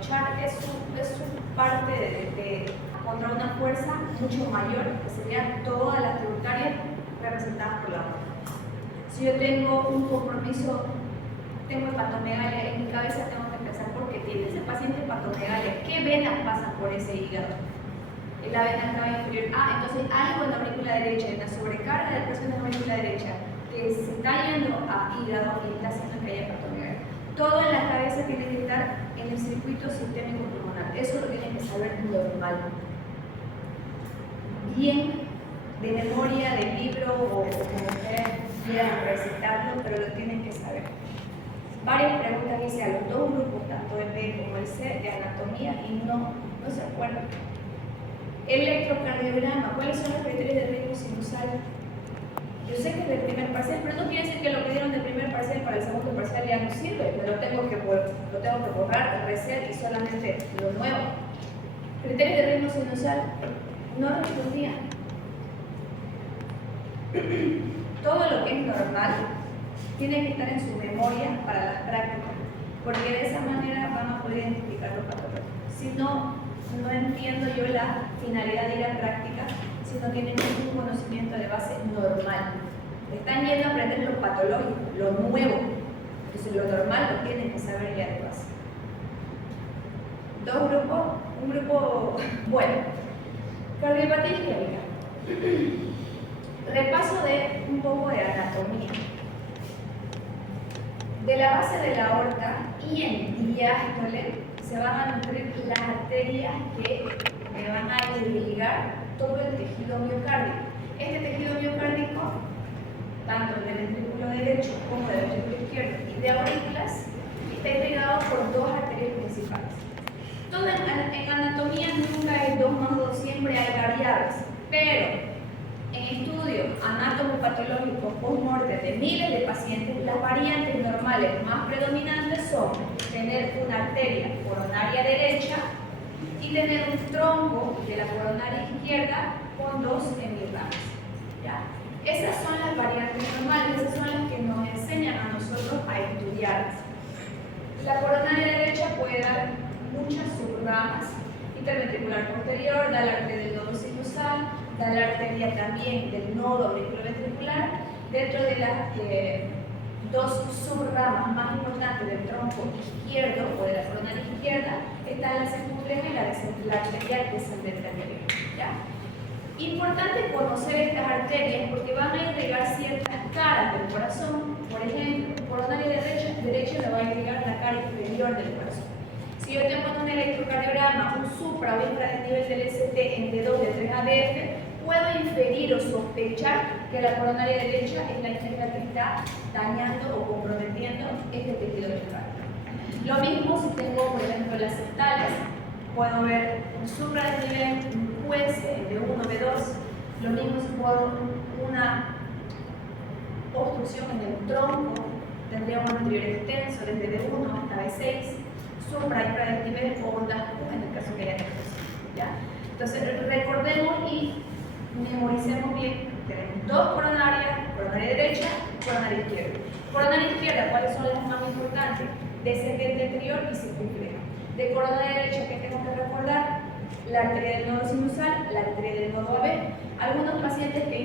aprovechar es su parte contra una fuerza mucho mayor, que sería todas las tributarias representadas por la otra. Si yo tengo un compromiso, tengo hepatomegalia en mi cabeza, tengo que pensar por qué tiene ese paciente hepatomegalia, qué venas pasan por ese hígado. En la vena cava inferior. Entonces algo en la aurícula derecha, en la sobrecarga de presión de la aurícula derecha, que se está yendo a hígado y está haciendo que haya hepatomegalia. Todo en la cabeza tiene que estar en el circuito sistémico pulmonar. Eso lo tienen que saber normal. Bien de memoria, de libro o como ustedes quieran recitarlo, pero lo tienen que saber. Varias preguntas hice a los dos grupos, tanto el B como el C, de anatomía y no se acuerdan. Electrocardiograma, ¿cuáles son los criterios de ritmo sinusal? Yo sé que es del primer parcial, pero no quiere decir que lo que dieron del primer parcial para el segundo parcial ya no sirve, que lo tengo que borrar, reset y solamente lo nuevo. Criterios de ritmo sinusal, no respondían. Todo lo que es normal tiene que estar en su memoria para las prácticas, porque de esa manera van a poder identificar los patrones. Si no, no entiendo yo la finalidad de ir a práctica si no tienen ningún conocimiento de base normal. Están yendo a aprender lo patológico, lo nuevo. Entonces lo normal lo tienen que saber ya de base. Dos grupos, un grupo, bueno, cardiopatía isquémica. Repaso de un poco de anatomía. De la base de la aorta y en diástole se van a nutrir las arterias que van a irrigar todo el tejido miocárdico. Este tejido miocárdico, tanto del ventrículo derecho como del ventrículo izquierdo y de aurículas, está irrigado por dos arterias principales. Todo en anatomía nunca es 2 más 2, siempre hay variables, pero en estudios anatomopatológicos post-mortem de miles de pacientes, las variantes normales más predominantes son tener una arteria coronaria derecha y tener un tronco de la coronaria izquierda con 2 hemiramas. Esas son las variantes normales, esas son las que nos enseñan a nosotros a estudiarlas. La coronaria derecha puede dar muchas subramas: interventricular posterior, da la arteria del nodo sinusal, da la arteria también del nodo auriculoventricular. Dentro de las dos subramas más importantes del tronco izquierdo o de la coronaria izquierda están la circunfleja y la arteria descendente anterior. Importante conocer estas arterias porque van a irrigar ciertas caras del corazón. Por ejemplo, coronaria derecha le va a irrigar la cara inferior del corazón. Si yo tengo en un electrocardiograma un supra o infradesnivel del ST en D2 de 3 ADF, puedo inferir o sospechar que la coronaria derecha es la que está dañando o comprometiendo este tejido miocárdico. Lo mismo si tengo, por ejemplo, las septales, puedo ver un supradesnivel, un QS de 1, B2. Lo mismo si puedo una obstrucción en el tronco, tendría un anterior extenso desde B1 hasta B6, supra y infradesnivel o ondas en el caso que haya extensión. Entonces recordemos y memoricemos bien. Tenemos dos coronarias, coronaria derecha y coronaria izquierda. Coronaria izquierda, ¿cuáles son las más importantes? Descendente anterior y circunfleja. De coronaria derecha, ¿qué tengo que recordar? La arteria del nodo sinusal, la arteria del nodo AB. Algunos pacientes que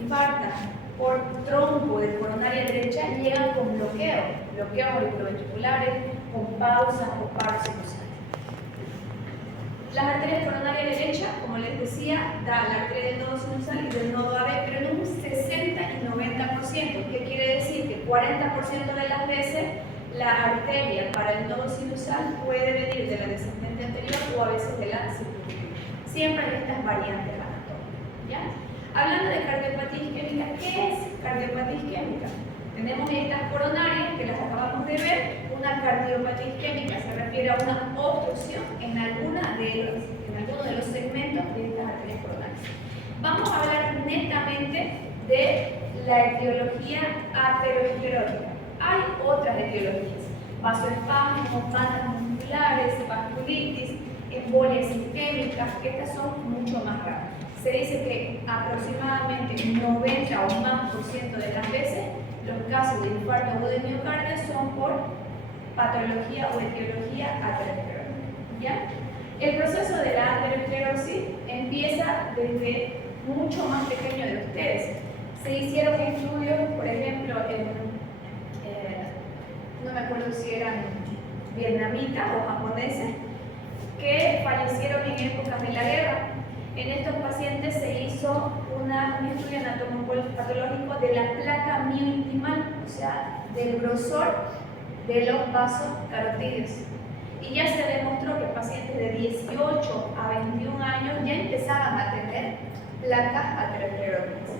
infartan por tronco de coronaria derecha llegan con bloqueos auriculoventriculares, con pausas o paros sinusales. Las arterias coronarias derecha, como les decía, da la arteria del nodo sinusal y del nodo AB, pero en un 60 y 90%. ¿Qué quiere decir? Que 40% de las veces la arteria para el nodo sinusal puede venir de la descendente anterior o a veces de la circunfleja. Siempre hay estas variantes anatómicas. Hablando de cardiopatía isquémica, ¿qué es cardiopatía isquémica? Tenemos estas coronarias que las acabamos de ver. Una cardiopatía isquémica se refiere a una obstrucción en alguno de los segmentos de estas arterias coronarias. Vamos a hablar netamente de la etiología aterosclerótica. Hay otras etiologías: vasoespasmos, bandas musculares, vasculitis, embolias isquémicas, que estas son mucho más raras. Se dice que aproximadamente 90 o más % de las veces los casos de infarto agudo de miocardio son por patología o etiología aterosclerótica. ¿Ya? El proceso de la aterosclerosis empieza desde mucho más pequeño de ustedes. Se hicieron estudios, por ejemplo, no me acuerdo si eran vietnamitas o japoneses, que fallecieron en épocas de la guerra. En estos pacientes se hizo un estudio anatomopatológico de la placa miointimal, o sea, del grosor de los vasos carotídeos. Y ya se demostró que pacientes de 18 a 21 años ya empezaban a tener placas ateroscleróticas.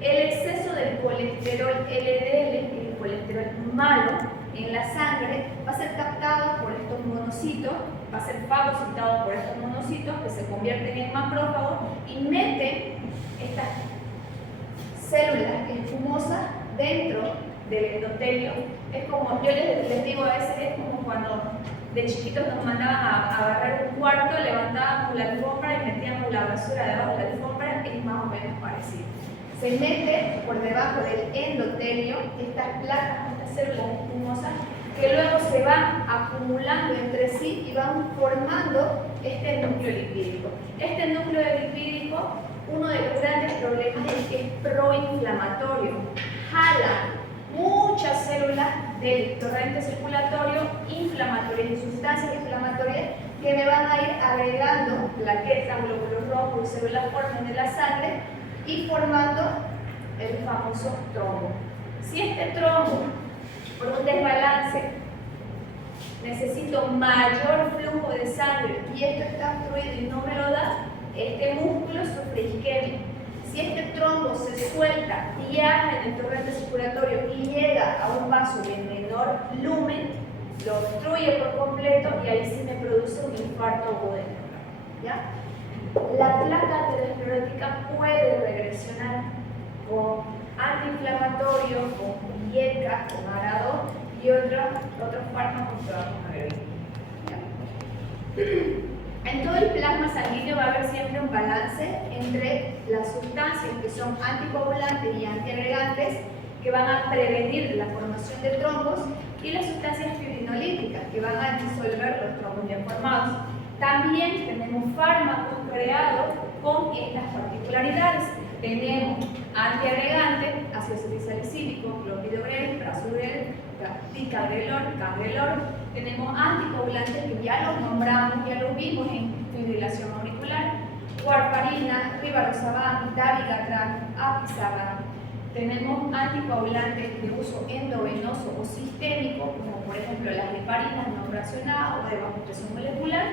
El exceso del colesterol LDL, el colesterol malo, en la sangre va a ser captado por estos monocitos, va a ser fagocitado por estos monocitos que se convierten en macrófagos y meten estas células espumosas dentro del endotelio. Es como, yo les digo a veces, es como cuando de chiquitos nos mandaban a barrer un cuarto, levantábamos la alfombra y metíamos la basura debajo de la alfombra, es más o menos parecido. Se mete por debajo del endotelio estas placas, estas células espumosas, que luego se van acumulando entre sí y van formando este núcleo lipídico. Este núcleo lipídico, uno de los grandes problemas es que es proinflamatorio. Jala muchas células del torrente circulatorio inflamatorias y sustancias inflamatorias que me van a ir agregando plaquetas, glóbulos rojos y células formes de la sangre y formando el famoso trombo. Si este trombo, por un desbalance, necesito mayor flujo de sangre y esto está obstruido y no me lo da, este músculo sufre isquemia. Si este trombo se suelta, viaja en el torrente circulatorio y llega a un vaso de menor lumen, lo obstruye por completo y ahí sí me produce un infarto agudo del corazón. ¿Ya? La placa aterosclerótica puede regresionar con antiinflamatorio, con IECA, con Aradón y otros fármacos que vamos a ver hoy. En todo el plasma sanguíneo va a haber siempre un balance entre las sustancias que son anticoagulantes y antiagregantes que van a prevenir la formación de trombos y las sustancias fibrinolíticas que van a disolver los trombos bien formados. También tenemos fármacos creados con estas particularidades. Tenemos antiagregantes, ácido salicílico, clopidogrel, prasugrel, ticagrelor, cangrelor. Tenemos anticoagulantes que ya los nombramos, ya los vimos en fibrilación auricular, warfarina, rivaroxaban, dabigatran, apixaban. Tenemos anticoagulantes de uso endovenoso o sistémico, como por ejemplo las heparinas no fraccionadas o de baja presión molecular.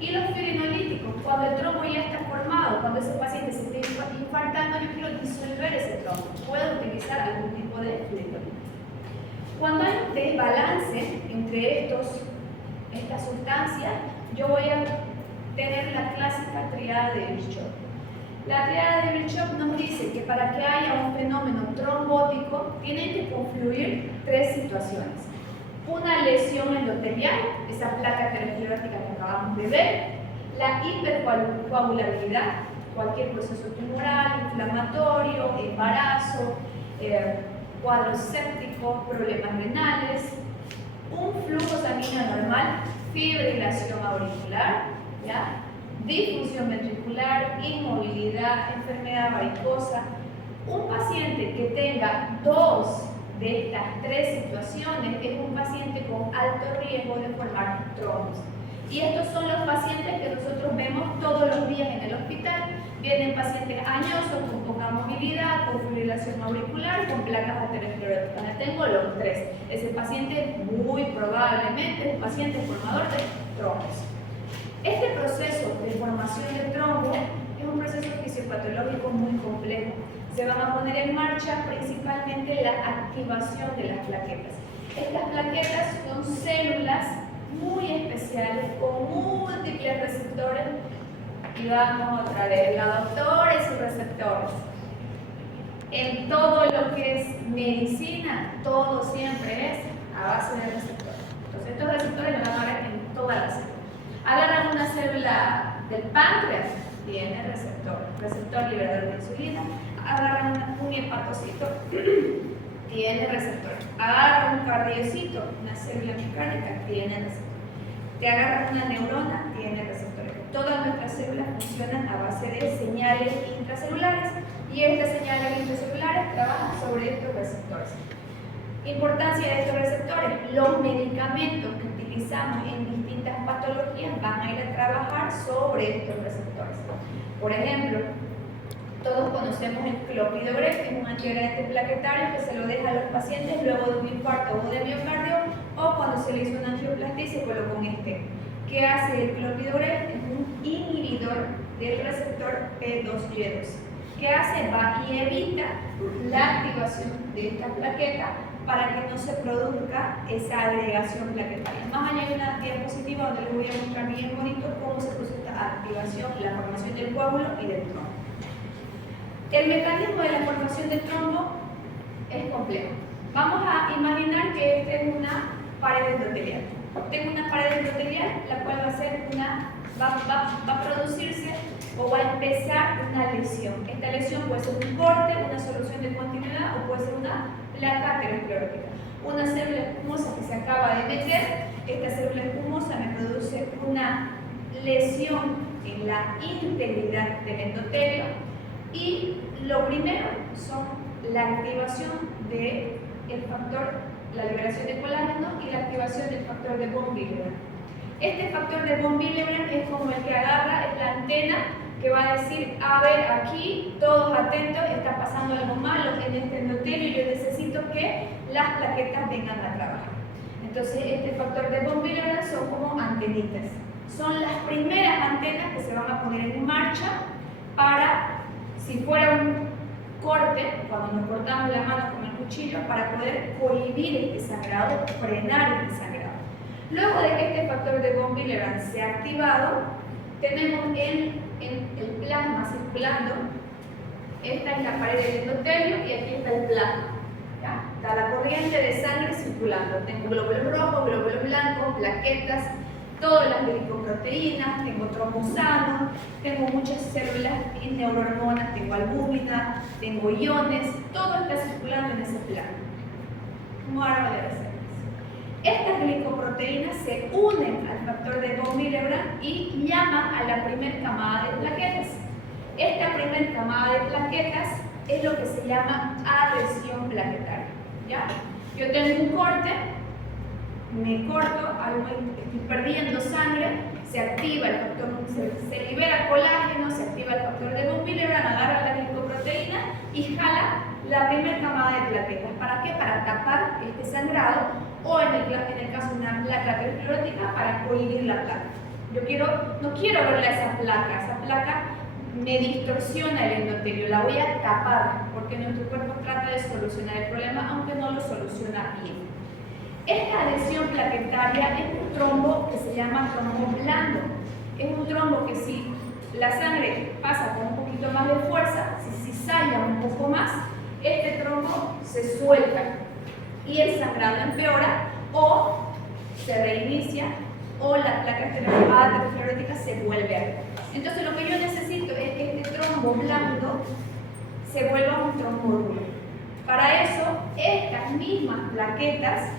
Y los fibrinolíticos, cuando el trombo ya está formado, cuando ese paciente se está infartando, yo quiero disolver ese trombo. Puedo utilizar algún tipo de fibrinolítico. Cuando hay un desbalance entre estas sustancias, yo voy a tener la clásica triada de Virchow. La triada de Virchow nos dice que para que haya un fenómeno trombótico, tienen que confluir tres situaciones. Una lesión endotelial, esa placa aterosclerótica que acabamos de ver, la hipercoagulabilidad, cualquier proceso tumoral, inflamatorio, embarazo, cuadros sépticos, problemas renales, un flujo sanguíneo normal, fibrilación auricular, ¿ya? Disfunción ventricular, inmovilidad, enfermedad varicosa. Un paciente que tenga dos de estas tres situaciones es un paciente con alto riesgo de formar trombos. Y estos son los pacientes que nosotros vemos todos los días en el hospital. Vienen pacientes añosos con poca movilidad, con fibrilación auricular, con placas ateroscleróticas. Ya tengo los tres. Ese paciente muy probablemente es un paciente formador de trombos. Este proceso de formación de trombo es un proceso fisiopatológico muy complejo. Se van a poner en marcha principalmente la activación de las plaquetas. Estas plaquetas son células muy especiales con múltiples receptores. Y vamos otra vez, adaptores y receptores. En todo lo que es medicina, todo siempre es a base de receptores. Entonces estos receptores los van a ver en todas las células. Agarran una célula del páncreas, tiene receptor liberador de insulina. Agarran un hepatocito, tiene receptores. Agarra un cardiocito, una célula miocárdica, tiene receptores. Te agarra una neurona, tiene receptores. Todas nuestras células funcionan a base de señales intracelulares y estas señales intracelulares trabajan sobre estos receptores. Importancia de estos receptores. Los medicamentos que utilizamos en distintas patologías van a ir a trabajar sobre estos receptores. Por ejemplo, todos conocemos el clopidogrel, que es un antiagregante plaquetario que se lo deja a los pacientes luego de un infarto o de miocardio, o cuando se le hizo una angioplastia y se colocó un stent. ¿Qué hace el clopidogrel? Es un inhibidor del receptor P2Y2. ¿Qué hace? Va y evita la activación de esta plaqueta para que no se produzca esa agregación plaquetaria. Más allá hay una diapositiva donde les voy a mostrar bien bonito cómo se produce esta activación, la formación del coágulo y del trombo. El mecanismo de la formación del trombo es complejo. Vamos a imaginar que esta es una pared endotelial. Tengo una pared endotelial, la cual va a producirse o va a empezar una lesión. Esta lesión puede ser un corte, una solución de continuidad o puede ser una placa aterosclerótica. Una célula espumosa que se acaba de meter, esta célula espumosa me produce una lesión en la integridad del endotelio y lo primero son la activación del factor, la liberación de colágeno y la activación del factor de von Willebrand. Este factor de von Willebrand es como el que agarra, es la antena que va a decir, a ver, aquí, todos atentos, está pasando algo malo en este endotelio y yo necesito que las plaquetas vengan a trabajar. Entonces, este factor de von Willebrand son como antenitas. Son las primeras antenas que se van a poner en marcha para, si fuera un corte, cuando nos cortamos la mano con el cuchillo, para poder cohibir este sangrado, frenar este sangrado. Luego de que este factor de von Willebrand se ha activado, tenemos el plasma circulando. Esta es la pared del endotelio y aquí está el plasma. ¿Ya? Está la corriente de sangre circulando. Tengo glóbulos rojos, glóbulos blancos, plaquetas, todas las glicoproteínas, tengo trombosanos, tengo muchas células y neurohormonas, tengo albúmina, tengo iones, todo está circulando en ese plasma. Como árbol de las células. Estas glicoproteínas se unen al factor de von Willebrand y llaman a la primera camada de plaquetas. Esta primera camada de plaquetas es lo que se llama adhesión plaquetaria. ¿Ya? Yo tengo un corte, me corto, estoy perdiendo sangre, se activa el factor, se libera colágeno, se activa el factor de von Willebrand, agarra la glicoproteína y jala la primera camada de plaquetas. ¿Para qué? Para tapar este sangrado o en el caso de una placa aterosclerótica para cohibir la placa. Yo no quiero verla esa placa me distorsiona el endotelio, la voy a tapar porque nuestro cuerpo trata de solucionar el problema aunque no lo soluciona bien. Esta adhesión plaquetaria es un trombo que se llama trombo blando. Es un trombo que si la sangre pasa con un poquito más de fuerza, si salla un poco más, este trombo se suelta y el sangrado empeora o se reinicia o la placa aterosclerótica se vuelve a ver. Entonces lo que yo necesito es que este trombo blando se vuelva un trombo duro. Para eso, estas mismas plaquetas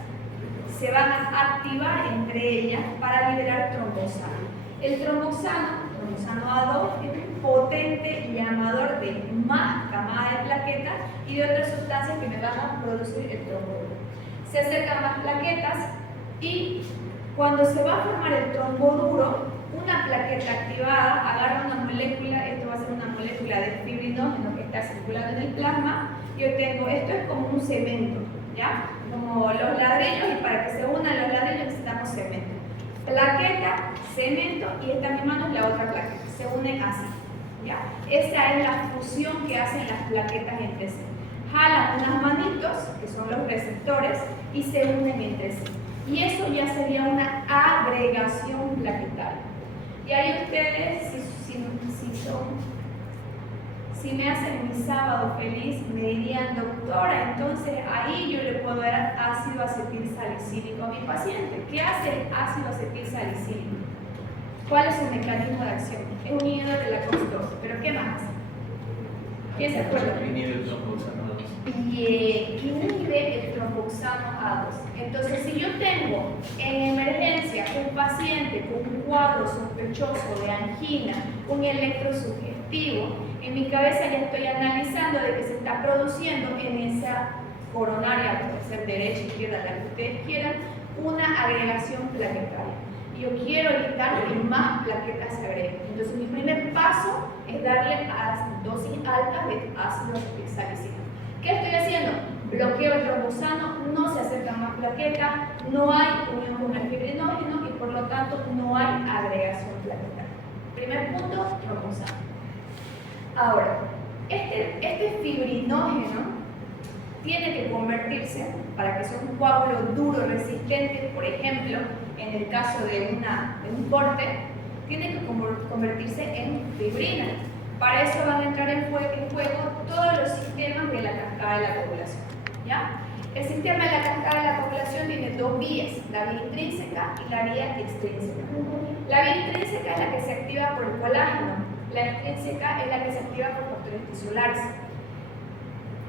se van a activar entre ellas para liberar trombosano. El trombosano A2, es un potente llamador de más camada de plaquetas y de otras sustancias que me van a producir el trombo. Se acercan más plaquetas y cuando se va a formar el trombo duro, una plaqueta activada agarra una molécula, esto va a ser una molécula de fibrinógeno que está circulando en el plasma. Yo tengo, esto es como un cemento, ¿ya? Como los ladrillos, y para que se unan los ladrillos necesitamos cemento. Plaqueta, cemento y esta misma mano es la otra plaqueta, se unen así, ¿ya? Esa es la fusión que hacen las plaquetas entre sí. Jalan unas manitos, que son los receptores, y se unen entre sí. Y eso ya sería una agregación plaquetaria. Y ahí ustedes, si me hacen mi sábado feliz, me dirían, doctora, entonces ahí yo le puedo dar ácido acetilsalicílico a mi paciente. ¿Qué hace el ácido acetilsalicílico? ¿Cuál es su mecanismo de acción? Es un inhibidor de la COX-2, pero ¿qué más hace? ¿Quién se acuerda? Inhibe el tromboxano A2. Y inhibe el tromboxano A2. Entonces, si yo tengo en emergencia un paciente con un cuadro sospechoso de angina, un electrosugestivo, en mi cabeza ya estoy analizando de que se está produciendo en esa coronaria, puede ser derecha, izquierda, la que ustedes quieran, una agregación plaquetaria. Yo quiero evitar que más plaquetas se agreguen. Entonces, mi primer paso es darle a dosis altas de ácido salicílico. ¿Qué estoy haciendo? Bloqueo el trombosano, no se acercan más plaquetas, no hay unión con el fibrinógeno y por lo tanto no hay agregación plaquetaria. Primer punto, trombosano. Ahora, este fibrinógeno tiene que convertirse, para que sea un coágulo duro, resistente, por ejemplo, en el caso de un corte, tiene que convertirse en fibrina. Para eso van a entrar en juego todos los sistemas de la cascada de la coagulación. ¿Ya? El sistema de la cascada de la coagulación tiene dos vías, la vía intrínseca y la vía extrínseca. La vía intrínseca es la que se activa por el colágeno, la extrínseca es la que se activa por factores tisulares.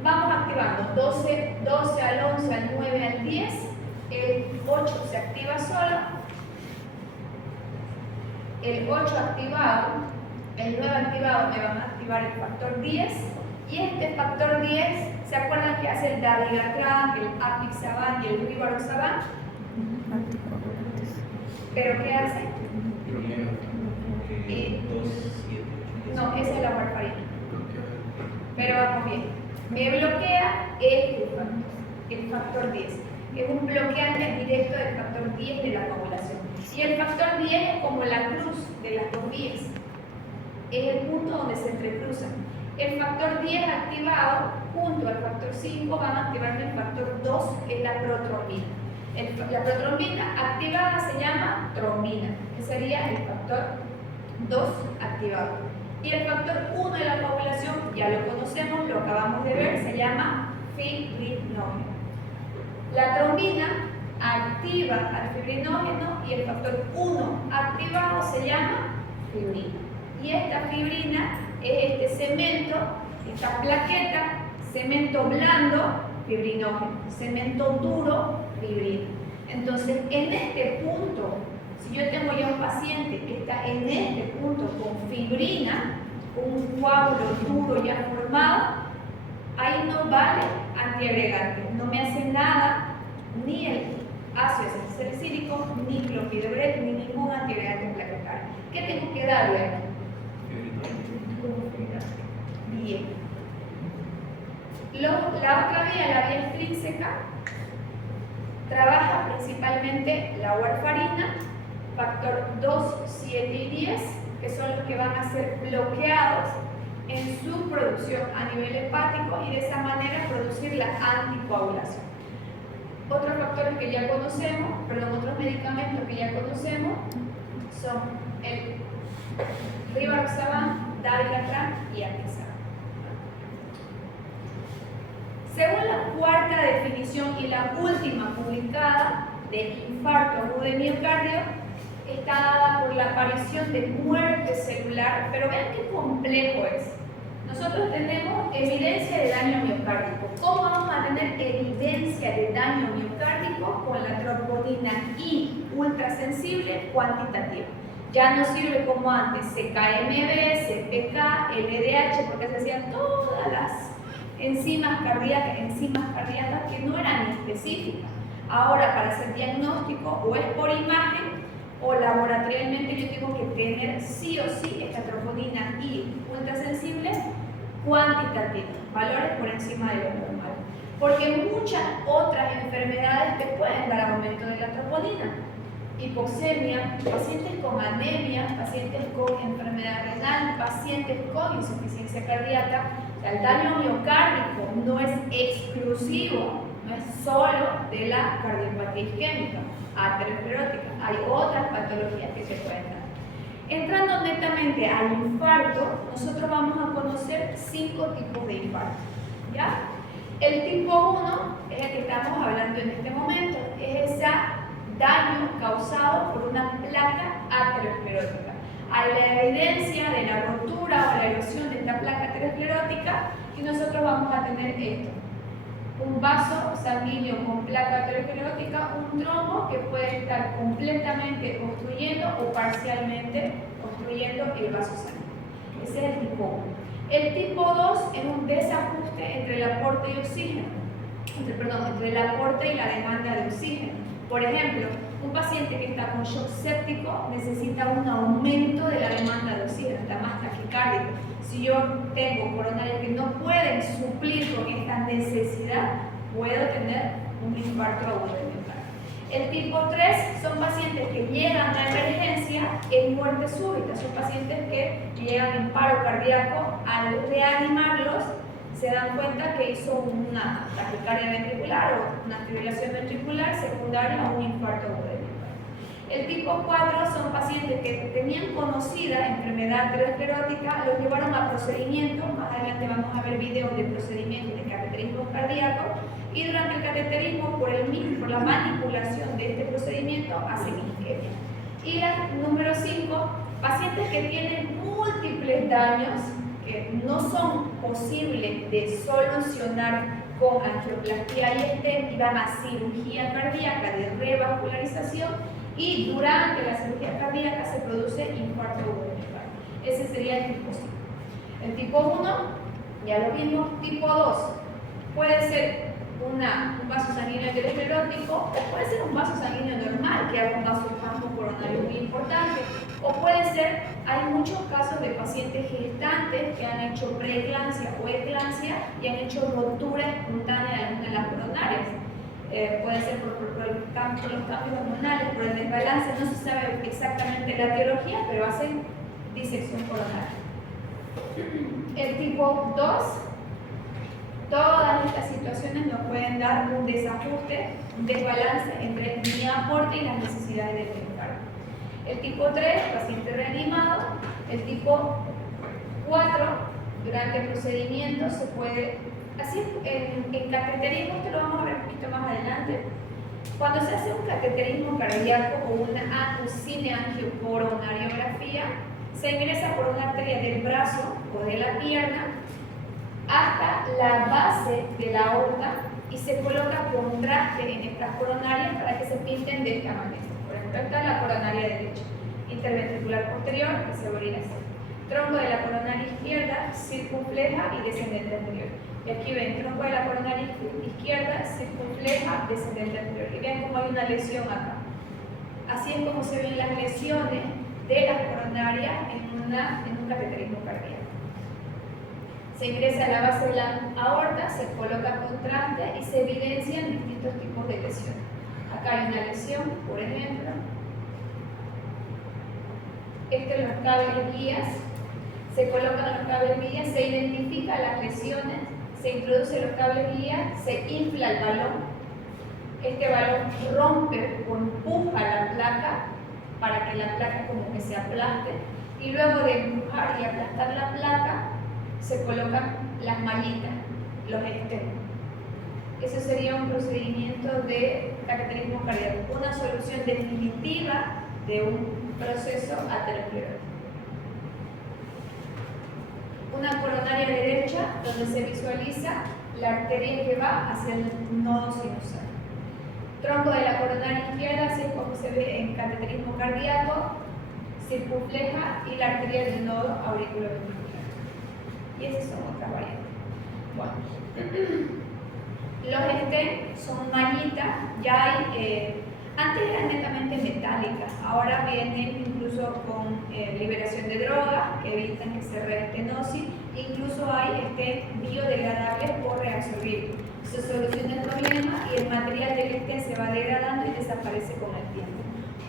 Vamos activando 12 al 11, al 9, al 10, el 8 se activa solo, el 8 activado, el 9 activado me van a activar el factor 10 y este factor 10, ¿se acuerdan que hace el dabigatran, el apixaban y el rivaroxaban? ¿Pero qué hace? No, esa es la warfarina. Pero vamos bien. Me bloquea el factor 10. Es un bloqueante directo del factor 10 de la coagulación. Y el factor 10 es como la cruz de las dos vías. Es el punto donde se entrecruzan. El factor 10 activado junto al factor 5 van a activar el factor 2, que es la protrombina. La protrombina activada se llama trombina, que sería el factor 2 activado. Y el factor 1 de la coagulación, ya lo conocemos, lo acabamos de ver, se llama fibrinógeno. La trombina activa al fibrinógeno y el factor 1 activado se llama fibrina. Y esta fibrina es este cemento, esta plaqueta, cemento blando, fibrinógeno, cemento duro, fibrina. Entonces, en este punto, si yo tengo ya un paciente que está en este punto con fibrina, un coágulo duro ya formado, ahí no vale antiagregante, no me hace nada ni el ácido salicílico, ni clopidogrel, ni ningún antiagregante plaquetario. ¿Qué tengo que darle aquí? Bien. La otra vía, la vía extrínseca, trabaja principalmente la warfarina, factor 2, 7 y 10, que son los que van a ser bloqueados en su producción a nivel hepático y de esa manera producir la anticoagulación. Otros factores que ya conocemos, otros medicamentos que ya conocemos son el rivaroxaban, dabigatran y apixaban. Según la cuarta definición y la última publicada de infarto agudo de miocardio, está dada por la aparición de muerte celular, pero vean qué complejo es. Nosotros tenemos evidencia de daño miocárdico. ¿Cómo vamos a tener evidencia de daño miocárdico? Con la troponina I ultrasensible cuantitativa. Ya no sirve como antes CKMB, CPK, LDH, porque se hacían todas las enzimas cardíacas que no eran específicas. Ahora, para hacer diagnóstico, o es por imagen o laboratorialmente, yo tengo que tener sí o sí esta troponina I ultrasensible cuantitativa, valores por encima de lo normal. Porque muchas otras enfermedades te pueden dar aumento de la troponina. Hipoxemia, pacientes con anemia, pacientes con enfermedad renal, pacientes con insuficiencia cardíaca. O sea, el daño miocárdico no es exclusivo, no es solo de la cardiopatía isquémica, aterosclerótica. Hay otras patologías que se pueden dar. Entrando netamente al infarto, nosotros vamos a conocer 5 tipos de infarto. ¿Ya? El tipo 1 es el que estamos hablando en este momento, es ese daño causado por una placa aterosclerótica. A la evidencia de la rotura o la erosión de esta placa aterosclerótica, y nosotros vamos a tener esto: un vaso sanguíneo con placa aterosclerótica, un trombo que puede estar completamente obstruyendo o parcialmente obstruyendo el vaso sanguíneo. Ese es el tipo 1. El tipo 2 es un desajuste entre el aporte y oxígeno, entre el aporte y la demanda de oxígeno. Por ejemplo, un paciente que está con shock séptico necesita un aumento de la demanda de oxígeno, está más taquicárdico. Si yo tengo coronarios que no pueden suplir con esta necesidad, puedo tener un infarto agudo de miocardio. El tipo 3 son pacientes que llegan a emergencia en muerte súbita, son pacientes que llegan en paro cardíaco. Al reanimarlos se dan cuenta que hizo una taquicardia ventricular o una fibrilación ventricular secundaria a un infarto agudo de miocardio. El tipo 4 son pacientes que tenían conocida enfermedad aterosclerótica, los llevaron a procedimientos. Más adelante vamos a ver videos de procedimientos de cateterismo cardíaco, y durante el cateterismo, por la manipulación de este procedimiento, hacen isquemia. Y la número 5, pacientes que tienen múltiples daños que no son posibles de solucionar con angioplastía y stent, y van a cirugía cardíaca de revascularización, y durante la cirugía cardíaca se produce infarto agudo de miocardio. Ese sería el tipo 5. El tipo 1, ya lo vimos. Tipo 2 puede ser un vaso sanguíneo aterosclerótico, o puede ser un vaso sanguíneo normal que haga un vasospasmo coronario muy importante, o puede ser, hay muchos casos de pacientes gestantes que han hecho preeclampsia o eclampsia y han hecho rotura espontánea de alguna de las coronarias. Puede ser por los cambios hormonales, por el desbalance, no se sabe exactamente la etiología, pero hacen disección coronaria. El tipo 2, todas estas situaciones nos pueden dar un desajuste, un desbalance entre mi aporte y las necesidades del miocardio. El tipo 3, paciente reanimado. El tipo 4, durante el procedimiento se puede, así en cateterismo, esto lo vamos a ver un poquito más adelante. Cuando se hace un cateterismo cardíaco o una cineangiocoronariografía, se ingresa por una arteria del brazo o de la pierna hasta la base de la aorta y se coloca contraste en estas coronarias para que se pinten de esta manera. Por ejemplo, esta es la coronaria derecha, interventricular posterior, que se orina así. Tronco de la coronaria izquierda, circunfleja y descendente anterior. Y aquí ven, tronco de la coronaria izquierda, circunfleja, descendente anterior. Y ven cómo hay una lesión acá. Así es como se ven las lesiones de las coronarias en un cateterismo cardíaco. Se ingresa a la base de la aorta, se coloca contraste y se evidencian distintos tipos de lesiones. Acá hay una lesión, por ejemplo. Estos son los cables guías. Se colocan los cables guías, se identifican las lesiones, se introducen los cables guías, se infla el balón. Este balón rompe o empuja la placa para que la placa como que se aplaste. Y luego de empujar y aplastar la placa, se colocan las mallitas, los stents. Ese sería un procedimiento de cateterismo cardíaco, una solución definitiva de un proceso aterosclerótico. Una coronaria derecha donde se visualiza la arteria que va hacia el nodo sinusal. Tronco de la coronaria izquierda, así es como se ve en cateterismo cardíaco, circunfleja y la arteria del nodo auriculoventricular. Y esas son otras variantes. Bueno, los stents son mallitas, ya hay, antes eran netamente metálicas, ahora vienen incluso con liberación de drogas que evitan que se reestenosis, incluso hay stents biodegradables o reabsorbibles. Se soluciona el problema y el material del stent se va degradando y desaparece con el tiempo.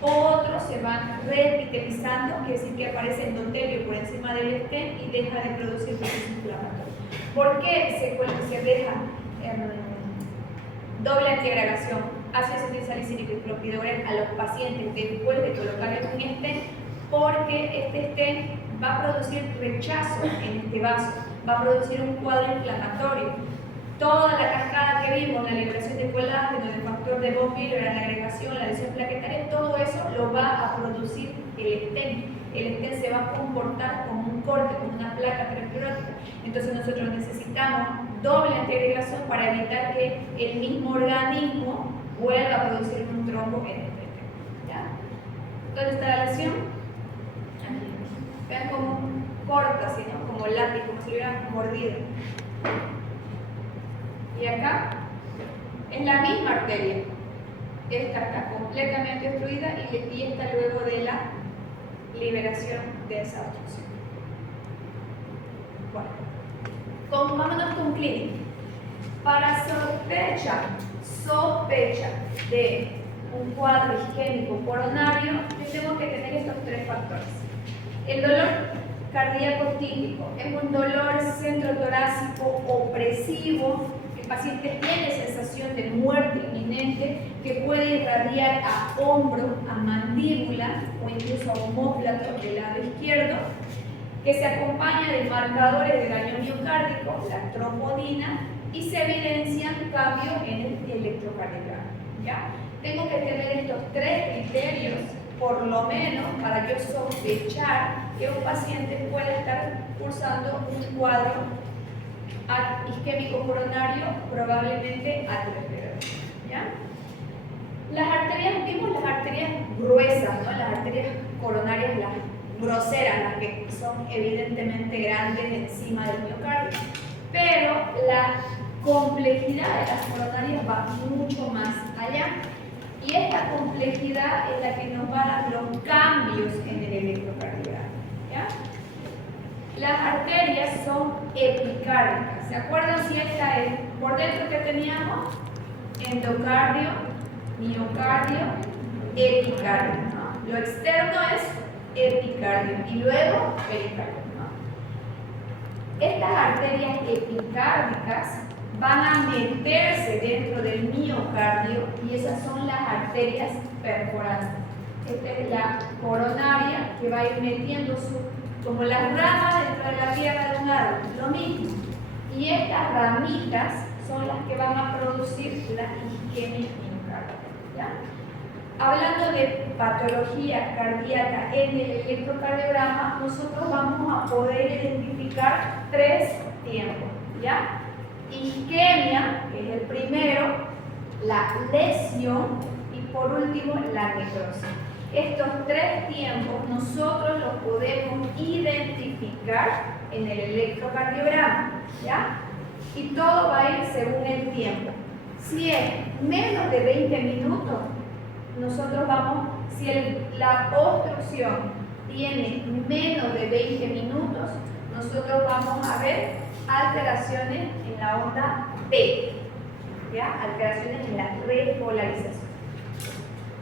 Otros se van reepitelizando, quiere decir que aparece endotelio por encima del stent y deja de producir proceso inflamatorio. ¿Por qué se deja doble antiagregación, ácido acetilsalicílico y clopidogrel a los pacientes después de colocarles un stent? Porque este stent va a producir rechazo en este vaso, va a producir un cuadro inflamatorio. Toda la cascada que vimos, la liberación de colágeno, el factor de von Willebrand, la agregación, la adhesión plaquetaria, todo eso lo va a producir el stent. El stent se va a comportar como un un corte, como una placa aterosclerótica. Entonces nosotros necesitamos doble antiagregación para evitar que el mismo organismo vuelva a producir un trombo en el pecho. ¿Ya? ¿Dónde está la lesión? Aquí. Vean cómo corta, así, ¿no? Como látigo, como si lo hubieran mordido. Y acá es la misma arteria. Esta está completamente obstruida y esta luego de la liberación de esa obstrucción. Bueno, vámonos con clínica. Para sospecha de un cuadro isquémico coronario, yo tengo que tener estos tres factores. El dolor cardíaco típico es un dolor centrotorácico opresivo. El paciente tiene sensación de muerte inminente que puede irradiar a hombro, a mandíbula o incluso a omóplato del lado izquierdo, que se acompaña de marcadores de daño miocárdico, la troponina, y se evidencian cambios en el electrocardiograma. ¿Ya? Tengo que tener estos tres criterios, por lo menos, para yo sospechar que un paciente puede estar cursando un cuadro isquémico coronario, probablemente aterosclerótico. ¿Ya? Las arterias, vimos las arterias gruesas, ¿no? Las arterias coronarias, las groseras, las que son evidentemente grandes encima del miocardio. Pero la complejidad de las coronarias va mucho más allá. Y esta complejidad es la que nos va a dar los cambios en el electrocardiograma. ¿Ya? Las arterias son epicárdicas. ¿Se acuerdan si esta es por dentro que teníamos? Endocardio, miocardio, epicardio, ¿no? Lo externo es epicardio y luego pericardio, ¿no? Estas arterias epicárdicas van a meterse dentro del miocardio y esas son las arterias perforantes. Esta es la coronaria que va a ir metiendo como las ramas dentro de la tierra de un árbol, lo mismo. Y estas ramitas son las que van a producir la isquemia miocárdica. ¿Ya? Hablando de patología cardíaca en el electrocardiograma, nosotros vamos a poder identificar tres tiempos. ¿Ya? Isquemia, que es el primero, la lesión y por último la necrosis. Estos tres tiempos nosotros los podemos identificar en el electrocardiograma, ¿ya? Y todo va a ir según el tiempo. Si es menos de 20 minutos, nosotros vamos, si la obstrucción tiene menos de 20 minutos, nosotros vamos a ver alteraciones en la onda P, ¿ya? Alteraciones en la repolarización.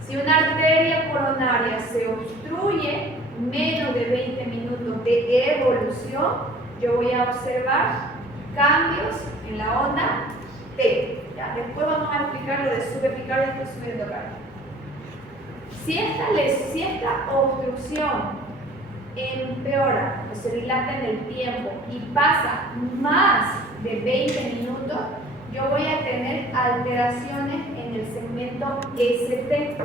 Si una arteria coronaria se obstruye menos de 20 minutos de evolución, yo voy a observar cambios en la onda P. ¿Ya? Después vamos a explicar lo de subepicardio y subendocardio. Si esta obstrucción empeora o se dilata en el tiempo y pasa más de 20 minutos, yo voy a tener alteraciones en el segmento ST.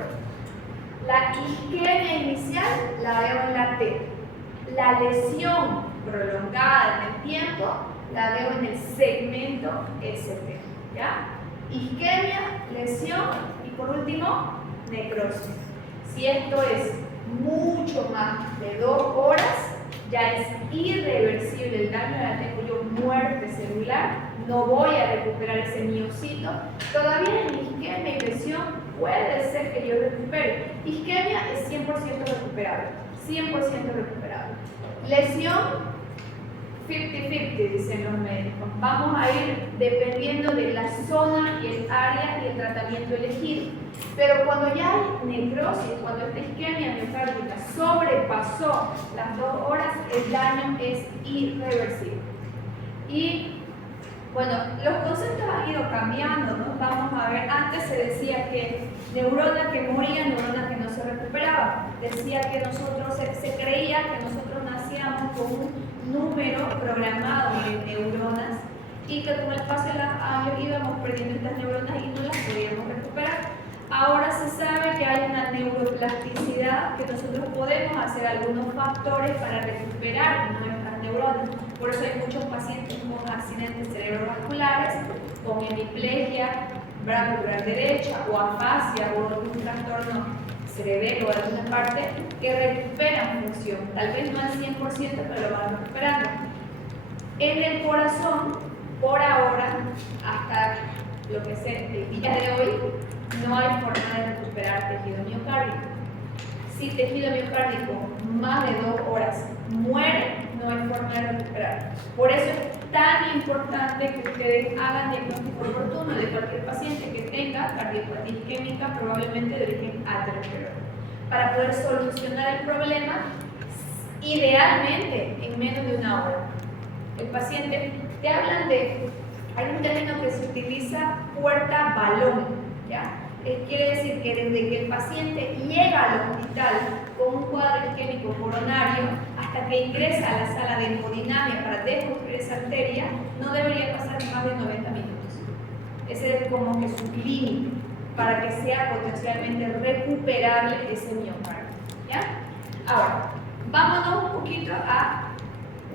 La isquemia inicial la veo en la T. La lesión prolongada en el tiempo la veo en el segmento ST. ¿Ya? Isquemia, lesión y por último, necrosis. Si esto es mucho más de 2 horas, ya es irreversible el daño, ya tengo yo muerte celular, no voy a recuperar ese miocito. Todavía en isquemia y lesión puede ser que yo recupere. Isquemia es 100% recuperable, 100% recuperable. Lesión, 50-50 dicen los médicos. Vamos a ir dependiendo de la zona y el área y el tratamiento elegido. Pero cuando ya hay necrosis, cuando esta isquemia miocárdica sobrepasó las 2 horas, el daño es irreversible. Y bueno, los conceptos han ido cambiando, ¿no? Vamos a ver, antes se decía que neuronas que morían, neuronas que no se recuperaban. Decía que nosotros, se creía que nosotros nacíamos con un número programado de neuronas y que con el paso de los años íbamos perdiendo estas neuronas y no las podíamos recuperar. Ahora se sabe que hay una neuroplasticidad, que nosotros podemos hacer algunos factores para recuperar nuestras neuronas. Por eso hay muchos pacientes con accidentes cerebrovasculares, con hemiplegia brachioradial derecha o afasia o algún trastorno cerebelo o de alguna parte que recuperan función. Tal vez no al 100%, pero lo van recuperando. En el corazón, por ahora, hasta lo que sé el día de hoy, no hay forma de recuperar tejido miocárdico. Si tejido miocárdico más de 2 horas muere, no hay forma de recuperar. Por eso es tan importante que ustedes hagan diagnóstico oportuno de cualquier paciente que tenga cardiopatía isquémica, probablemente de origen aterosclerótico, para poder solucionar el problema idealmente en menos de 1 hora. El paciente, te hablan de, hay un término que se utiliza, puerta balón, ¿ya? Quiere decir que desde que el paciente llega al hospital con un cuadro isquémico coronario hasta que ingresa a la sala de hemodinamia para desobstruir esa arteria, no debería pasar más de 90 minutos. Ese es como que su límite para que sea potencialmente recuperable ese miocardio, ¿ya? Ahora, vámonos un poquito a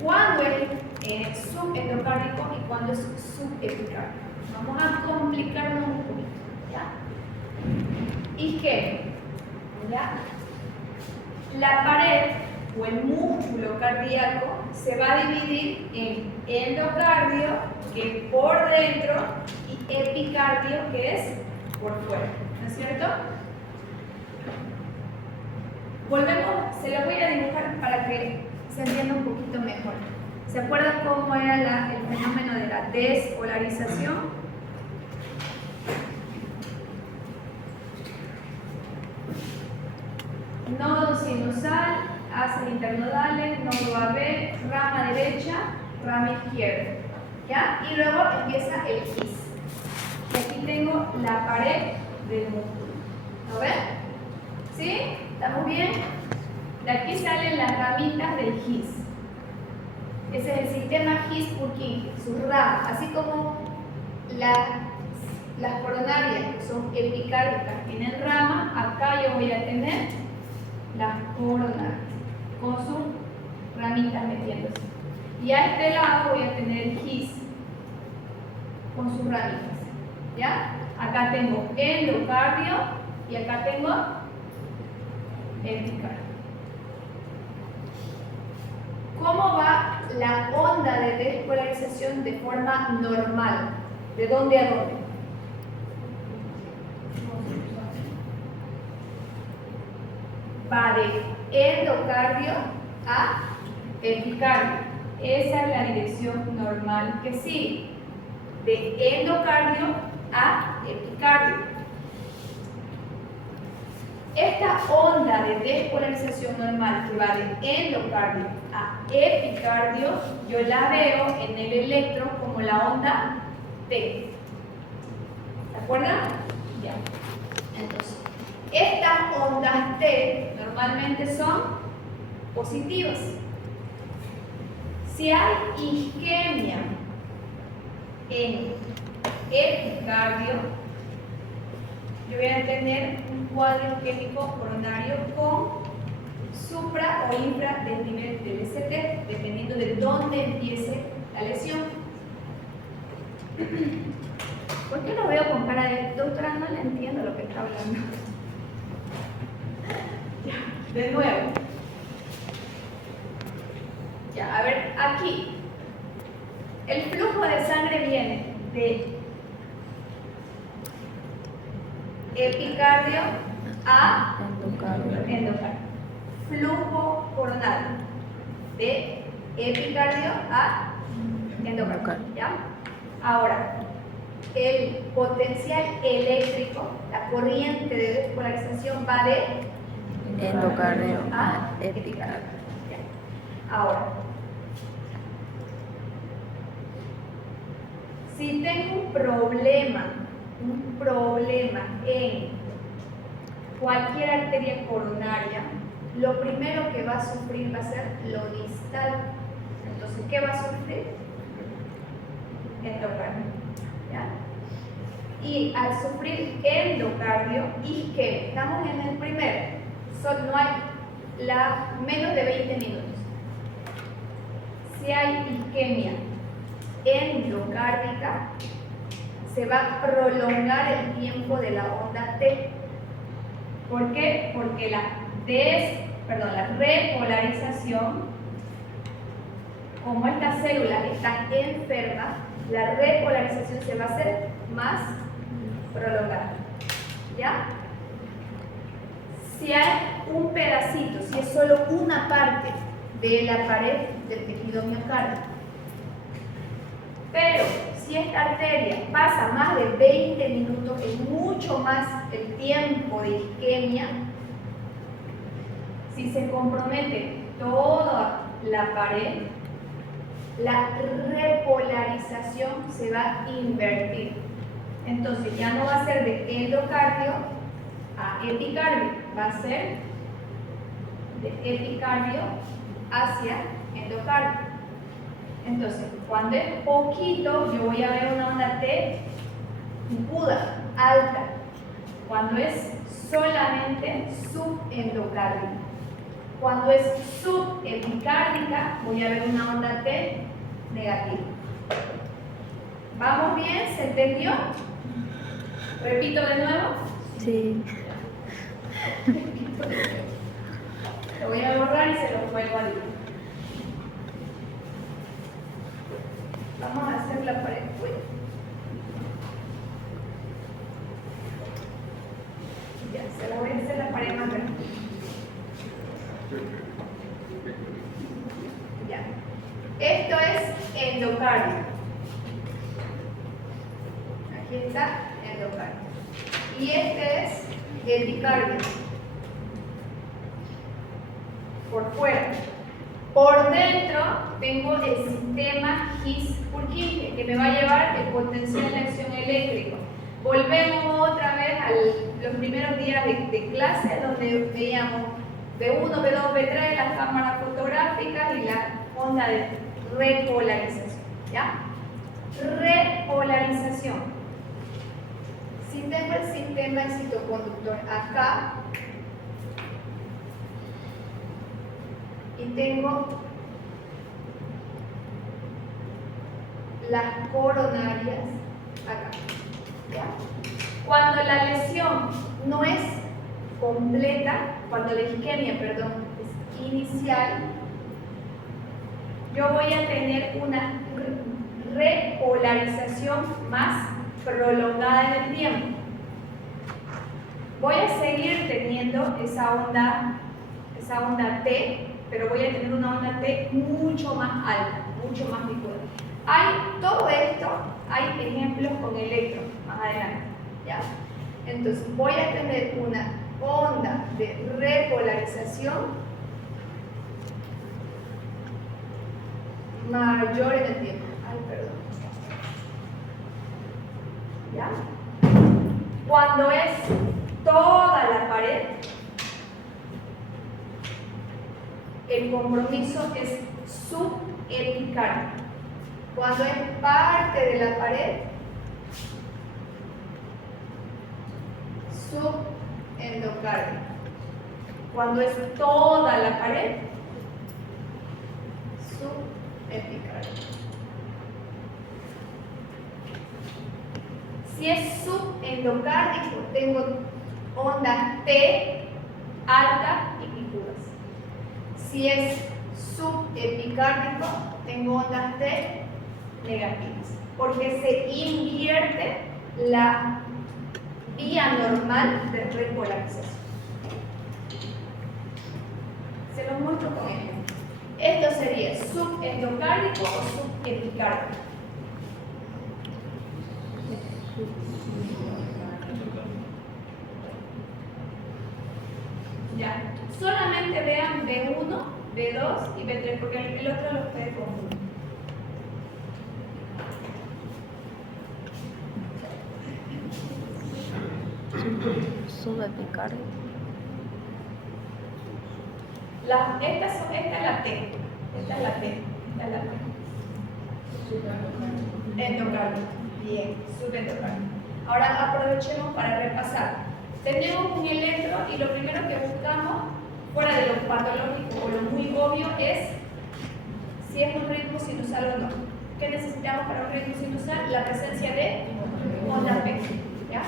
cuándo es subendocárdico y cuándo es subepicárdico. Vamos a complicarnos un poquito, ¿ya? Isquemia, ¿ya? La pared o el músculo cardíaco se va a dividir en endocardio, que es por dentro, y epicardio, que es por fuera, ¿no es cierto? Volvemos, se lo voy a dibujar para que se entienda un poquito mejor. ¿Se acuerdan cómo era el fenómeno de la despolarización? Nodo sinusal, haces internodales, nodo AB, rama derecha, rama izquierda, ¿ya? Y luego empieza el GIS. Y aquí tengo la pared del músculo. ¿Lo ven? ¿Sí? ¿Estamos bien? De aquí salen las ramitas del GIS. Ese es el sistema GIS-Purkinje, sus ramas, así como las coronarias, que son epicárdicas, tienen ramas. Acá yo voy a tener las coronarias con sus ramitas metiéndose. Y a este lado voy a tener el GIS con sus ramitas. ¿Ya? Acá tengo endocardio y acá tengo epicardio. ¿Cómo va la onda de despolarización de forma normal? ¿De dónde a dónde? Va de endocardio a epicardio. Esa es la dirección normal que sigue. De endocardio a epicardio. Esta onda de despolarización normal que va de endocardio a epicardio, yo la veo en el electro como la onda T. ¿Se acuerdan? Ya. Entonces, estas ondas T normalmente son positivas. Si hay isquemia en epicardio, yo voy a tener un cuadro isquémico coronario con supra o infra del nivel del ST, dependiendo de dónde empiece la lesión. ¿Por qué lo veo con cara de doctora? No le entiendo lo que está hablando. Ya, de nuevo. Ya, a ver, aquí. El flujo de sangre viene de epicardio a endocardio. Flujo coronario de epicardio a endocardio. ¿Ya? Ahora, el potencial eléctrico, la corriente de despolarización va de endocardio a a epicardio. ¿Ya? Ahora, si tengo un problema en cualquier arteria coronaria, lo primero que va a sufrir va a ser lo distal. Entonces, ¿qué va a sufrir? Endocardio. ¿Ya? Y al sufrir endocardio, isquemia, estamos en el primero, no hay menos de 20 minutos. si hay isquemia endocárdica, se va a prolongar el tiempo de la onda T. ¿Por qué? Porque la repolarización, como estas células están enfermas, la repolarización se va a hacer más prolongada. ¿Ya? Si hay un pedacito, si es solo una parte de la pared del tejido miocárdico, pero si esta arteria pasa más de 20 minutos, es mucho más el tiempo de isquemia. Si se compromete toda la pared, la repolarización se va a invertir. Entonces ya no va a ser de endocardio a epicardio, va a ser de epicardio hacia endocardio. Entonces, cuando es poquito, yo voy a ver una onda T aguda, alta. Cuando es solamente subendocárdica. Cuando es subepicárdica, voy a ver una onda T negativa. ¿Vamos bien? ¿Se entendió? ¿Repito de nuevo? Sí. Lo voy a borrar y se lo vuelvo a leer. Vamos a hacer la pared. Uy. Ya, se la voy a hacer la pared más grande. Ya. Esto es endocardio. Aquí está endocardio. Y este es epicardio. Por fuera. Por dentro tengo el sistema His-Purkinje, que me va a llevar el potencial de acción eléctrico. Volvemos otra vez a los primeros días de clase, donde veíamos B1, B2, B3, las cámaras fotográficas y la onda de repolarización. ¿Ya? Repolarización. Si tengo el sistema excitoconductor acá, y tengo las coronarias acá. ¿Ya? Cuando la lesión no es completa, cuando la isquemia, perdón, es inicial, yo voy a tener una repolarización más prolongada en el tiempo. Voy a seguir teniendo esa onda T, pero voy a tener una onda T mucho más alta, mucho más difusa. Hay todo esto, hay ejemplos con electros más adelante, ¿ya? Entonces voy a tener una onda de repolarización mayor en el tiempo. Ay, perdón. ¿Ya? Cuando es toda la pared, el compromiso es subepicárdico. Cuando es parte de la pared, subendocárdico. Cuando es toda la pared, subepicárdico. Si es subendocárdico, tengo ondas T altas y picudas. Si es subepicárdico, tengo ondas T negativas, porque se invierte la vía normal de repolarización. Se lo muestro con ejemplo. Esto sería subendocárdico o subepicárdico. Ya, solamente vean B1, B2 y B3, porque el otro los puede confundir. Subepicardio. Esta es la T. Esta es la T. Esta es la T. Endocardio. Bien, subendocardio. Ahora aprovechemos para repasar. Tenemos un electro y lo primero que buscamos, fuera de lo patológico o lo muy obvio, es si es un ritmo sinusal o no. ¿Qué necesitamos para un ritmo sinusal? La presencia de onda P. ¿Ya?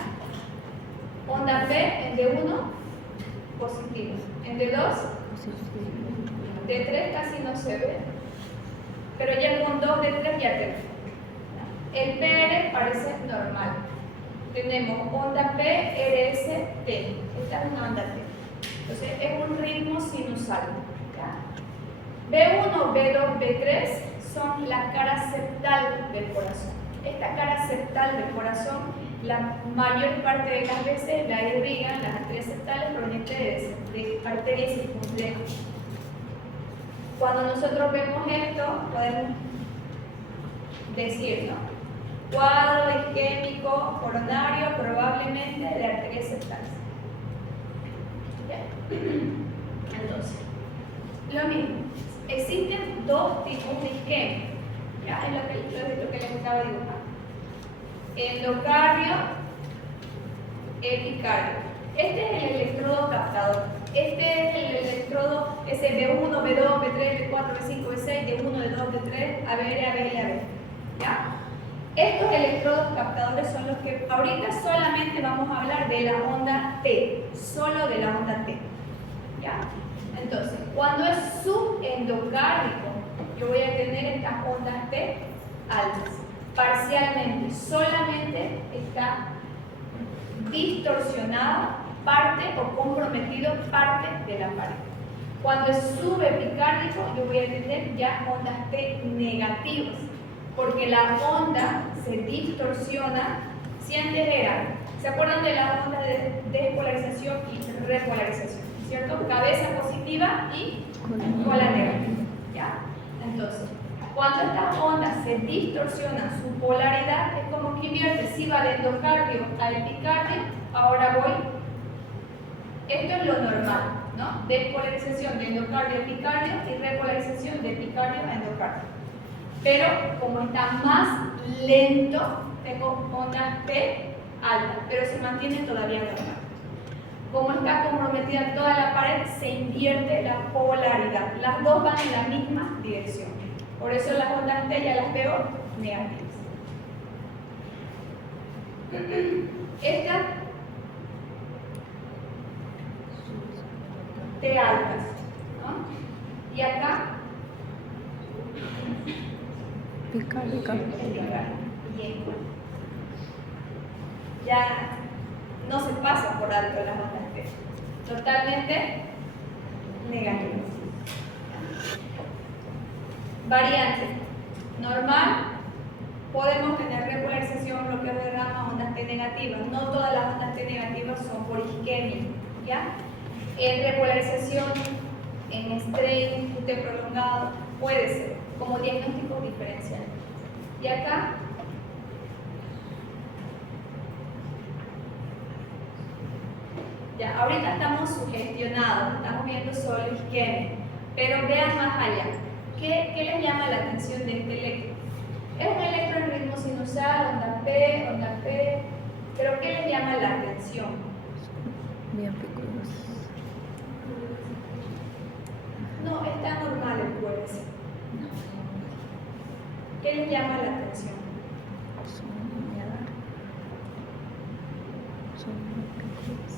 Onda P en D1 positivo, en D2 D3 casi no se ve, pero ya con 2 D3 ya te ve. El PR parece normal. Tenemos onda P, RS, T. Esta es una onda T. Entonces es un ritmo sinusal. ¿Ya? B1, B2, B3 son la cara septal del corazón. Esta cara septal del corazón, la mayor parte de las veces la irrigan las arterias septales provenientes de arterias circunflexas. Cuando nosotros vemos esto, podemos decir, ¿no? Cuadro isquémico coronario probablemente de arterias septales. Entonces, lo mismo. Existen dos tipos de isquemia. ¿Ya? Es lo que les estaba dibujando. Endocardio, epicardio. Este es el electrodo captador. Este es el electrodo B1, B2, B3, B4, B5, B6, D1, D2, D3, ABR, ABL, ABL. ¿Ya? Estos electrodos captadores son los que ahorita solamente vamos a hablar de la onda T, solo de la onda T. ¿Ya? Entonces, cuando es subendocárdico, yo voy a tener estas ondas T altas. Parcialmente, solamente está distorsionada parte o comprometido parte de la pared. Cuando es subepicárdico, yo voy a tener ya ondas T negativas, porque la onda se distorsiona. Si antes era, ¿se acuerdan de la onda de despolarización y repolarización? ¿Cierto? Cabeza positiva y cola negativa. ¿Ya? Entonces, cuando estas ondas se distorsionan su polaridad, es como que invierte, si va de endocardio a epicardio, ahora voy. Esto es lo normal, ¿no? Despolarización de endocardio a epicardio y repolarización de epicardio a endocardio. Pero como está más lento, tengo ondas T altas, pero se mantiene todavía normal. Como está comprometida toda la pared, se invierte la polaridad. Las dos van en la misma dirección. Por eso las ondas T ya las veo negativas. Estas T altas, ¿no? Y acá pica. Bien. Ya no se pasa por alto las ondas T. Totalmente negativas. Variante. Normal, podemos tener repolarización, bloqueo de rama, ondas T negativas. No todas las ondas T negativas son por isquemia. ¿Ya? En repolarización, en strain, QT prolongado, puede ser como diagnósticos diferenciales. Y acá, ya, ahorita estamos sugestionados, estamos viendo solo isquemia, pero vean más allá. ¿Qué les llama la atención de este electro? Es un electro en ritmo sinusal, onda P, pero ¿qué les llama la atención? Bien picudos. No, está normal el QRS. ¿Qué les llama la atención? Son muy picudos.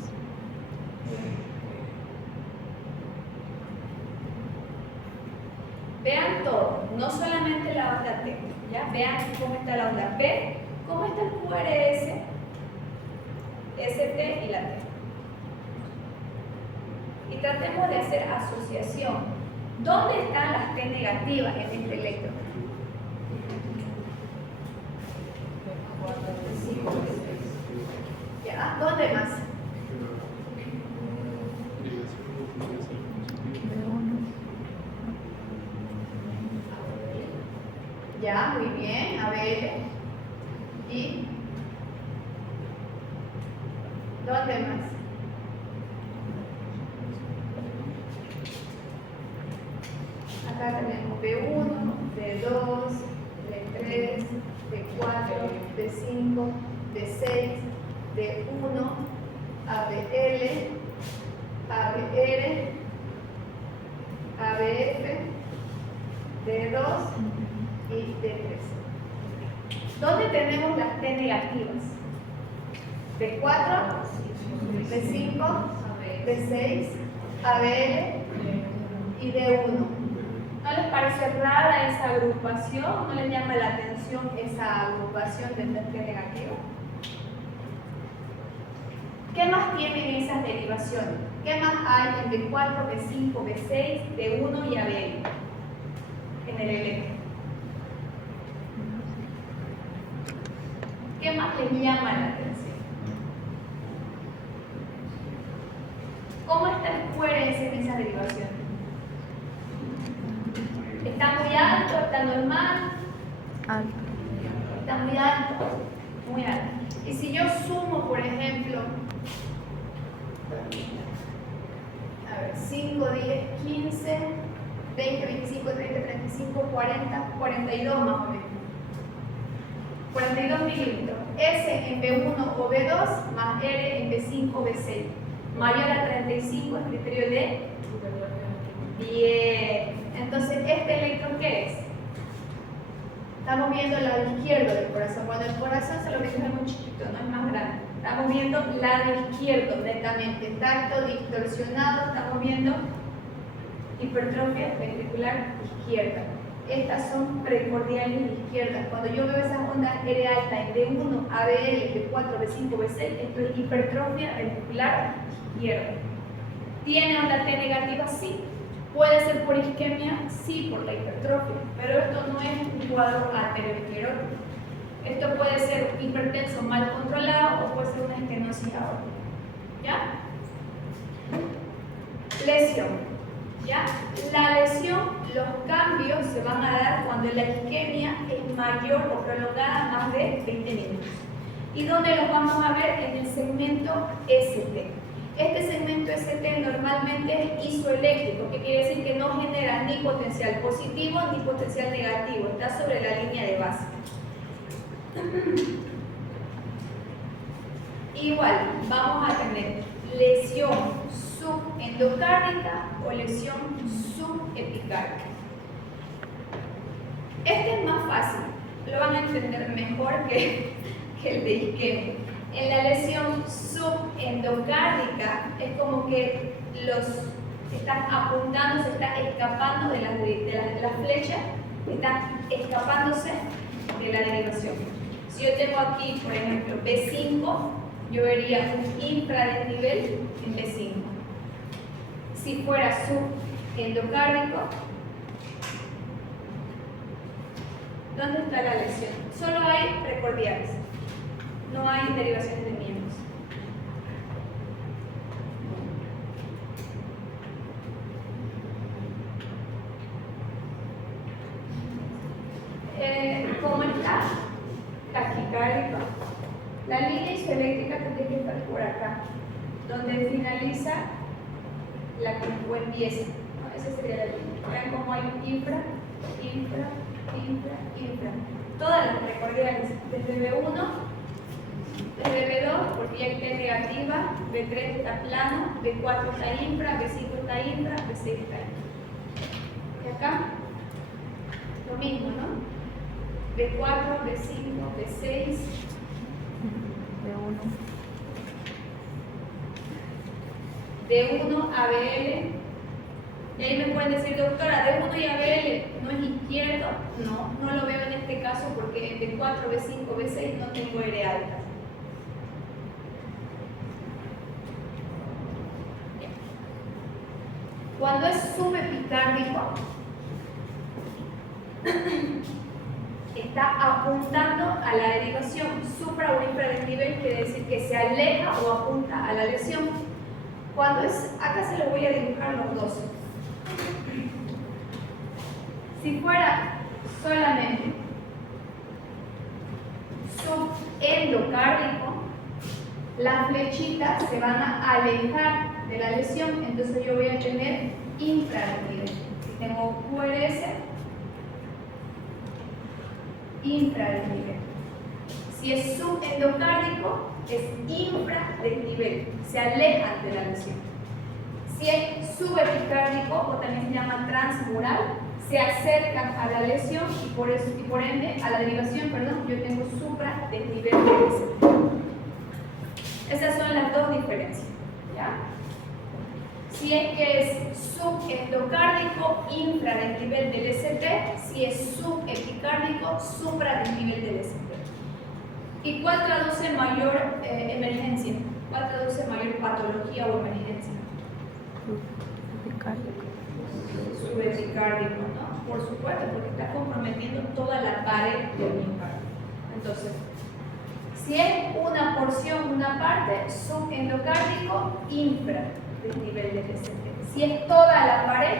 Vean todo, no solamente la onda T, ¿ya? Vean cómo está la onda P, cómo está el QRS, ST y la T. Y tratemos de hacer asociación. ¿Dónde están las T negativas en este electro? ¿Ya? ¿Dónde más? Ya, muy bien. A ver. ¿Y dónde más? Acá tenemos B1, B2, B3, B4, B5, B6, D1, ABL, ABR, ABF, D2 y D3. ¿Dónde tenemos las T negativas? D4, D5, D6, ABL y D1. ¿No les parece rara esa agrupación? ¿No les llama la atención esa agrupación de T negativo? ¿Qué más tienen esas derivaciones? ¿Qué más hay en B4, B5, B6, D1 y ABL en el electro? ¿Qué más les llama la atención? ¿Cómo está el coherencia en esa derivación? ¿Está muy alto? ¿Está normal? Alto. Está muy alto. Muy alto. Y si yo sumo, por ejemplo, a ver, 5, 10, 15, 20, 25, 30, 35, 40, 42 más o menos. 42 milímetros. S en B1 o B2 más R en B5 o B6. Mayor a 35 es criterio de 10. Entonces, ¿este electrón qué es? Estamos viendo el lado izquierdo del corazón. Cuando el corazón se lo metemos muy chiquito, no es más grande. Estamos viendo el lado izquierdo netamente. Tacto distorsionado, estamos viendo hipertrofia ventricular izquierda. Estas son precordiales izquierdas. Cuando yo veo esas ondas R alta en D1, ABL, B4, B5, B6, esto es hipertrofia ventricular izquierda. ¿Tiene onda T negativa? Sí. ¿Puede ser por isquemia? Sí, por la hipertrofia. Pero esto no es un cuadro aterosclerótico. Esto puede ser hipertenso mal controlado o puede ser una estenosis aórtica. ¿Ya? Lesión. ¿Ya? La lesión, los cambios se van a dar cuando la isquemia es mayor o prolongada más de 20 minutos. ¿Y dónde los vamos a ver? En el segmento ST. Este segmento ST normalmente es isoeléctrico, que quiere decir que no genera ni potencial positivo ni potencial negativo, está sobre la línea de base. Igual, vamos a tener lesión subendocárdica o lesión subepicárdica. Este es más fácil, lo van a entender mejor que el de isquemia. En la lesión subendocárdica es como que los están apuntando, se está escapando de las flechas, están escapándose de la derivación. Si yo tengo aquí, por ejemplo, B5, yo vería un infradesnivel en B5. Si fuera subendocárdico, ¿dónde está la lesión? Solo hay precordiales. No hay derivaciones de miembros. ¿Cómo está? Taquicárdico. La línea isoeléctrica tendría que estar por acá, donde finaliza la que empieza. ¿No? Esa sería la línea. Vean cómo hay infra. Todas las precordiales, desde B1, desde B2, porque ya está negativa, B3 está plano, B4 está infra, B5 está infra, B6 está infra. Y acá, lo mismo, ¿no? B4, B5, B6, D1, ABL. Y ahí me pueden decir, doctora, D1 y ABL no es izquierdo. No lo veo en este caso porque en B4, B5, B6 no tengo R alta. Cuando es subepicárdico, está apuntando a la derivación. Supra o infradesnivel quiere decir que se aleja o apunta a la lesión. Cuando es, acá se lo voy a dibujar los dos. Si fuera solamente subendocárdico, las flechitas se van a alejar de la lesión, entonces yo voy a tener infradesnivel. Si tengo QRS, infradesnivel. Si es subendocárdico, es infradesnivel, se alejan de la lesión. Si es subepicárdico, o también se llama transmural, se acercan a la lesión y por ende a la derivación, perdón, yo tengo supradesnivel del ST. Esas son las dos diferencias, ¿ya? Si es que es subendocárdico, infradesnivel del ST, si es subepicárdico, supradesnivel del ST. ¿Y cuál traduce mayor emergencia? ¿Cuál traduce mayor patología o emergencia? Epicárdico. Subepicárdico, ¿no? Por supuesto, porque está comprometiendo toda la pared del miocardio. Entonces, si es una porción, una parte, subendocárdico, infradesnivel del ST. Si es toda la pared,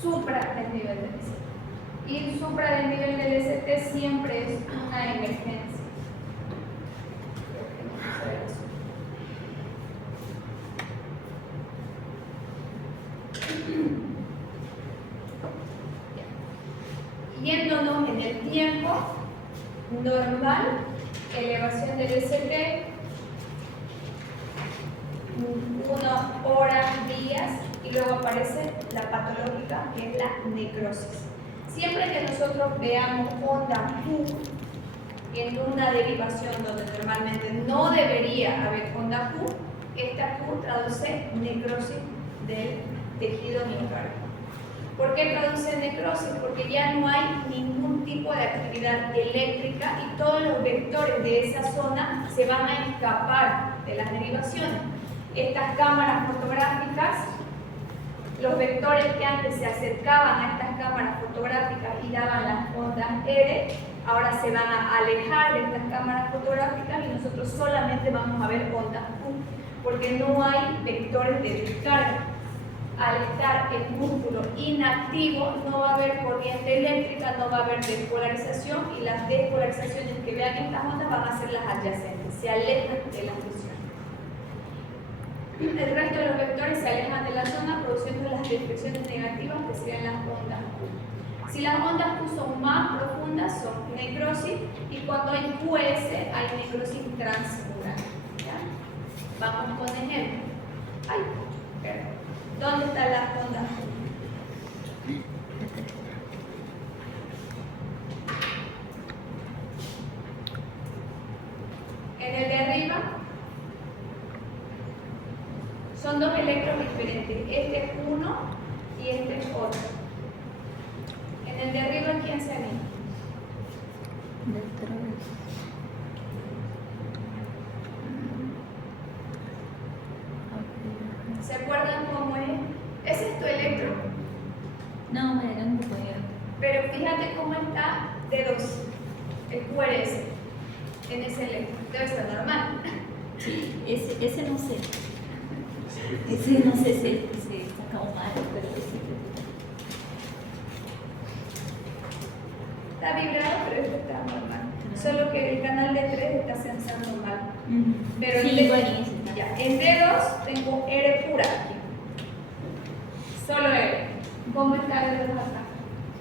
supradesnivel del ST. Y el supradesnivel del ST siempre es una emergencia. Yéndonos en el tiempo normal, elevación del ST, 1 hora, días, y luego aparece la patológica, que es la necrosis. Siempre que nosotros veamos onda Q en una derivación donde normalmente no debería haber onda Q, esta Q traduce necrosis del tejido miocárdico. ¿Por qué traduce necrosis? Porque ya no hay ningún tipo de actividad eléctrica y todos los vectores de esa zona se van a escapar de las derivaciones. Estas cámaras fotográficas, los vectores que antes se acercaban a estas cámaras fotográficas y daban las ondas R, ahora se van a alejar de estas cámaras fotográficas y nosotros solamente vamos a ver ondas Q, porque no hay vectores de descarga. Al estar el músculo inactivo, no va a haber corriente eléctrica, no va a haber despolarización, y las despolarizaciones que vean estas ondas van a ser las adyacentes, se alejan de la lesiones. El resto de los vectores se alejan de la zona, produciendo las deflexiones negativas que serían las ondas Q. Si las ondas Q son más profundas, son necrosis, y cuando hay QS hay necrosis transmural. ¿Ya? Vamos con ejemplo. Ay, perdón. ¿Dónde está la onda? En el de arriba son dos electros diferentes. Este es uno y este es otro. En el de arriba, ¿quién se anima? Detrás. ¿Se acuerdan cómo es? Ese es tu electro. No, me era un compañero. Pero fíjate cómo está D2, el QRS, en ese electro. Debe ser normal. Sí, ese no sé. Ese no sé si se sacó mal, pero ese. Está vibrado, pero este está normal. Solo que el canal D3 está censando mal. Pero sí, en igual D2, ese está. ya, en D2 tengo R pura aquí. Solo R. ¿Cómo está D2 acá?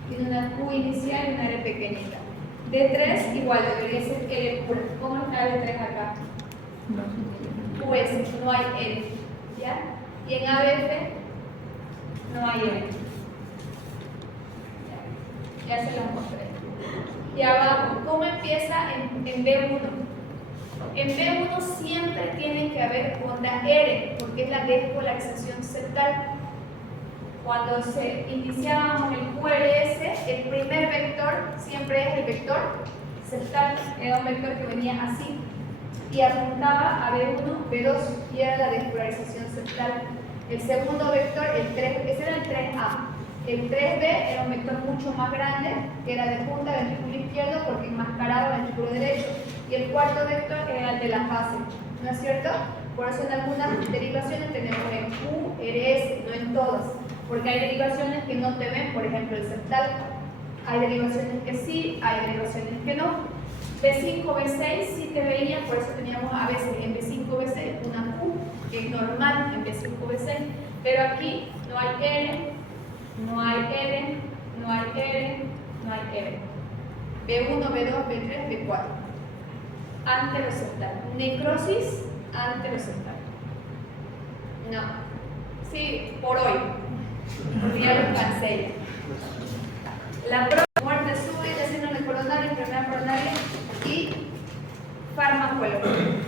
Tiene una Q inicial y una R pequeñita. D3 igual debería ser R pura. ¿Cómo está D3 acá? QS, no hay R. ¿Ya? Y en ABF no hay R. Ya se las mostré. Y abajo, ¿cómo empieza en B1? En B1 siempre tiene que haber onda R, porque es la despolarización septal. Cuando se iniciábamos el QRS, el primer vector siempre es el vector septal, era un vector que venía así y apuntaba a B1, B2 y era la despolarización septal. El segundo vector, el 3, ese era el 3A. El 3B era un vector mucho más grande, que era de punta ventrículo izquierdo porque enmascaraba ventrículo derecho. Y el cuarto vector era el de la fase, ¿no es cierto? Por eso en algunas derivaciones tenemos en QRS, no en todas, porque hay derivaciones que no te ven, por ejemplo el septal. Hay derivaciones que sí, hay derivaciones que no. B5, B6 sí te veía, por eso teníamos a veces en B5, B6 una Q, que es normal en B5, B6, pero aquí no hay R, no hay R, no hay R, no hay R. B1, B2, B3, B4. Anteroceptal. Necrosis anteroceptal. No. Sí, por hoy. Porque ya lo cansé. La muerte súbita, síndrome coronario, enfermedad coronaria y farmacología.